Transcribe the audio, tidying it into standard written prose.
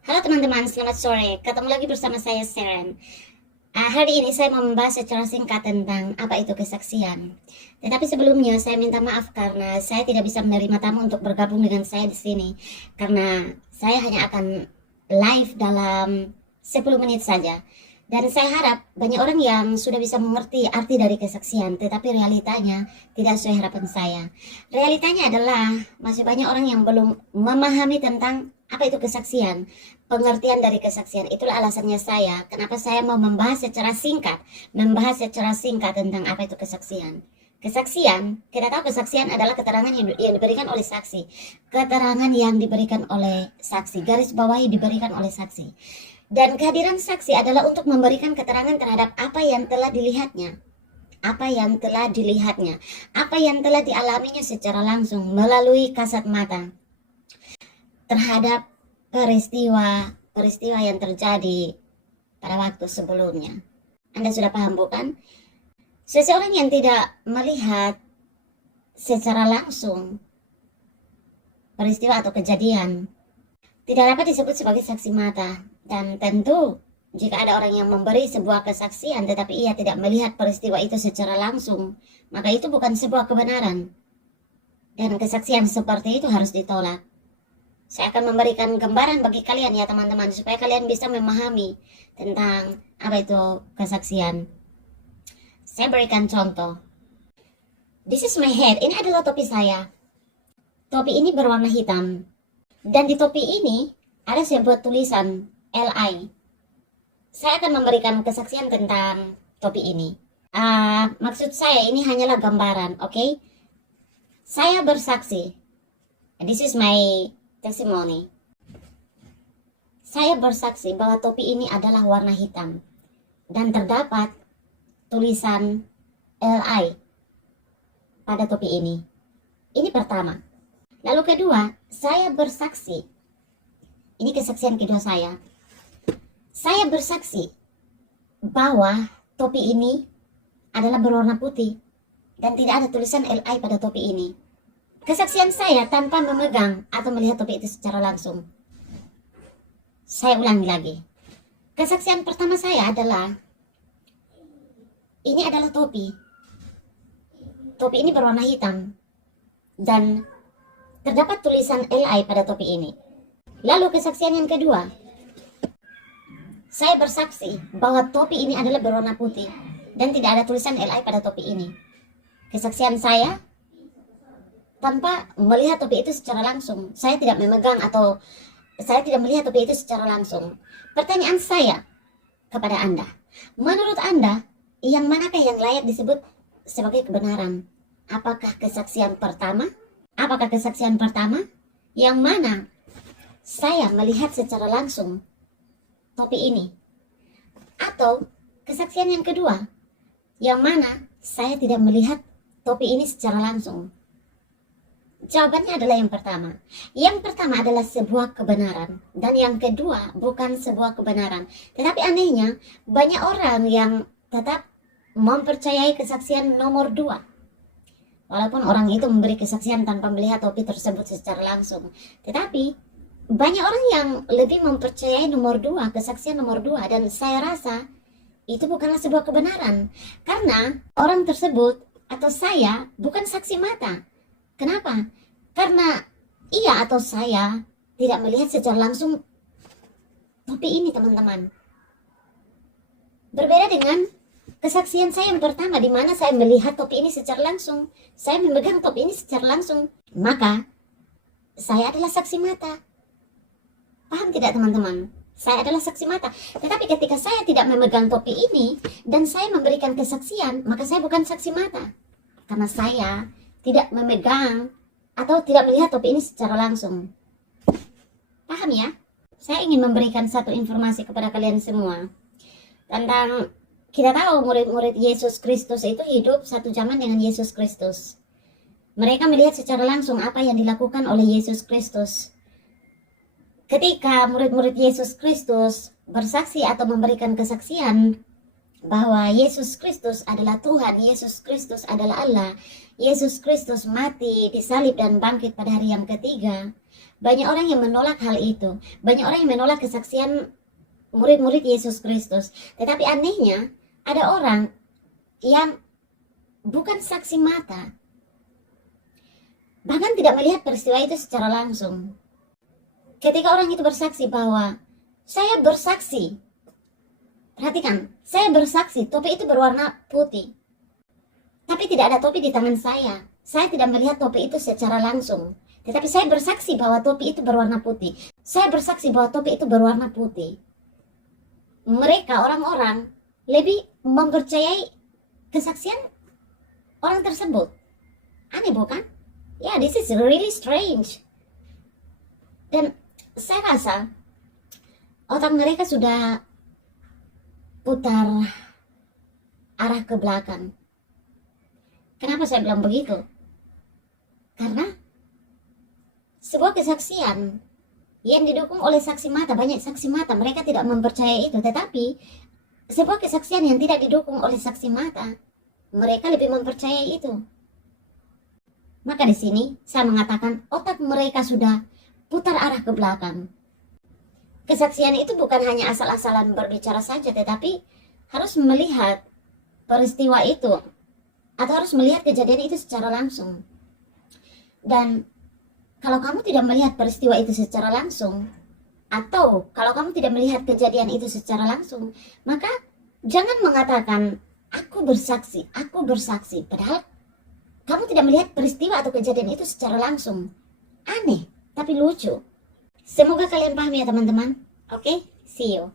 Halo teman-teman, selamat sore. Ketemu lagi bersama saya Seren. Hari ini saya mau membahas secara singkat tentang apa itu kesaksian. Tetapi sebelumnya saya minta maaf karena saya tidak bisa menerima tamu untuk bergabung dengan saya di sini. Karena saya hanya akan live dalam 10 menit saja. Dan saya harap banyak orang yang sudah bisa mengerti arti dari kesaksian, tetapi realitanya tidak sesuai harapan saya. Realitanya adalah masih banyak orang yang belum memahami tentang apa itu kesaksian, pengertian dari kesaksian. Itulah alasannya saya, kenapa saya mau membahas secara singkat tentang apa itu kesaksian. Kesaksian, kita tahu kesaksian adalah keterangan yang diberikan oleh saksi. Keterangan yang diberikan oleh saksi, garis bawahi diberikan oleh saksi. Dan kehadiran saksi adalah untuk memberikan keterangan terhadap apa yang telah dilihatnya. Apa yang telah dialaminya secara langsung melalui kasat mata terhadap peristiwa yang terjadi pada waktu sebelumnya. Anda sudah paham bukan? Seseorang yang tidak melihat secara langsung peristiwa atau kejadian tidak dapat disebut sebagai saksi mata. Dan tentu jika ada orang yang memberi sebuah kesaksian tetapi ia tidak melihat peristiwa itu secara langsung, maka itu bukan sebuah kebenaran. Dan kesaksian seperti itu harus ditolak. Saya akan memberikan gambaran bagi kalian ya teman-teman, supaya kalian bisa memahami tentang apa itu kesaksian. Saya berikan contoh. This is my head. Ini adalah topi saya. Topi ini berwarna hitam. Dan di topi ini ada sebuah tulisan LI. Saya akan memberikan kesaksian tentang topi ini. Maksud saya ini hanyalah gambaran, oke? Saya bersaksi. This is my testimony. Saya bersaksi bahwa topi ini adalah warna hitam dan terdapat tulisan LI pada topi ini. Ini pertama. Lalu kedua, saya bersaksi. Ini kesaksian kedua saya. Saya bersaksi bahwa topi ini adalah berwarna putih dan tidak ada tulisan LI pada topi ini. Kesaksian saya tanpa memegang atau melihat topi itu secara langsung. Saya ulangi lagi. Kesaksian pertama saya adalah ini adalah topi. Topi ini berwarna hitam dan terdapat tulisan LI pada topi ini. Lalu kesaksian yang kedua, saya bersaksi bahwa topi ini adalah berwarna putih dan tidak ada tulisan LI pada topi ini. Kesaksian saya tanpa melihat topi itu secara langsung. Saya tidak memegang atau saya tidak melihat topi itu secara langsung. Pertanyaan saya kepada Anda, menurut Anda, yang manakah yang layak disebut sebagai kebenaran? Apakah kesaksian pertama? Yang mana saya melihat secara langsung topi ini, atau kesaksian yang kedua yang mana saya tidak melihat topi ini secara langsung? Jawabannya adalah yang pertama. Yang pertama adalah sebuah kebenaran dan yang kedua bukan sebuah kebenaran. Tetapi anehnya banyak orang yang tetap mempercayai kesaksian nomor 2, walaupun orang itu memberi kesaksian tanpa melihat topi tersebut secara langsung. Tetapi banyak orang yang lebih mempercayai kesaksian nomor 2, dan saya rasa itu bukanlah sebuah kebenaran. Karena orang tersebut atau saya bukan saksi mata. Kenapa? Karena ia atau saya tidak melihat secara langsung topi ini, teman-teman. Berbeda dengan kesaksian saya yang pertama, di mana saya melihat topi ini secara langsung. Saya memegang topi ini secara langsung. Maka saya adalah saksi mata. Paham tidak teman-teman? Saya adalah saksi mata. Tetapi ketika saya tidak memegang topi ini dan saya memberikan kesaksian, maka saya bukan saksi mata. Karena saya tidak memegang atau tidak melihat topi ini secara langsung. Paham ya? Saya ingin memberikan satu informasi kepada kalian semua. Tentang, kita tahu murid-murid Yesus Kristus itu hidup satu zaman dengan Yesus Kristus. Mereka melihat secara langsung apa yang dilakukan oleh Yesus Kristus. Ketika murid-murid Yesus Kristus bersaksi atau memberikan kesaksian bahwa Yesus Kristus adalah Tuhan, Yesus Kristus adalah Allah, Yesus Kristus mati, disalib dan bangkit pada hari yang ketiga, Banyak orang yang menolak hal itu. Banyak orang yang menolak kesaksian murid-murid Yesus Kristus. Tetapi anehnya, ada orang yang bukan saksi mata, bahkan tidak melihat peristiwa itu secara langsung. Ketika orang itu bersaksi bahwa saya bersaksi, perhatikan, saya bersaksi topi itu berwarna putih, tapi tidak ada topi di tangan saya. Saya tidak melihat topi itu secara langsung, tetapi saya bersaksi bahwa topi itu berwarna putih. Saya bersaksi bahwa topi itu berwarna putih. Mereka, orang-orang, lebih mempercayai kesaksian orang tersebut. Aneh bukan? Ya, this is really strange. Dan saya rasa otak mereka sudah putar arah ke belakang. Kenapa saya bilang begitu? Karena sebuah kesaksian yang didukung oleh saksi mata, banyak saksi mata, mereka tidak mempercayai itu. Tetapi sebuah kesaksian yang tidak didukung oleh saksi mata, mereka lebih mempercayai itu. Maka di sini saya mengatakan otak mereka sudah putar arah ke belakang. Kesaksian itu bukan hanya asal-asalan berbicara saja, tetapi harus melihat peristiwa itu, atau harus melihat kejadian itu secara langsung. Dan kalau kamu tidak melihat peristiwa itu secara langsung, atau kalau kamu tidak melihat kejadian itu secara langsung, maka jangan mengatakan aku bersaksi, padahal kamu tidak melihat peristiwa atau kejadian itu secara langsung. Aneh, tapi lucu. Semoga kalian paham ya teman-teman. Oke, see you.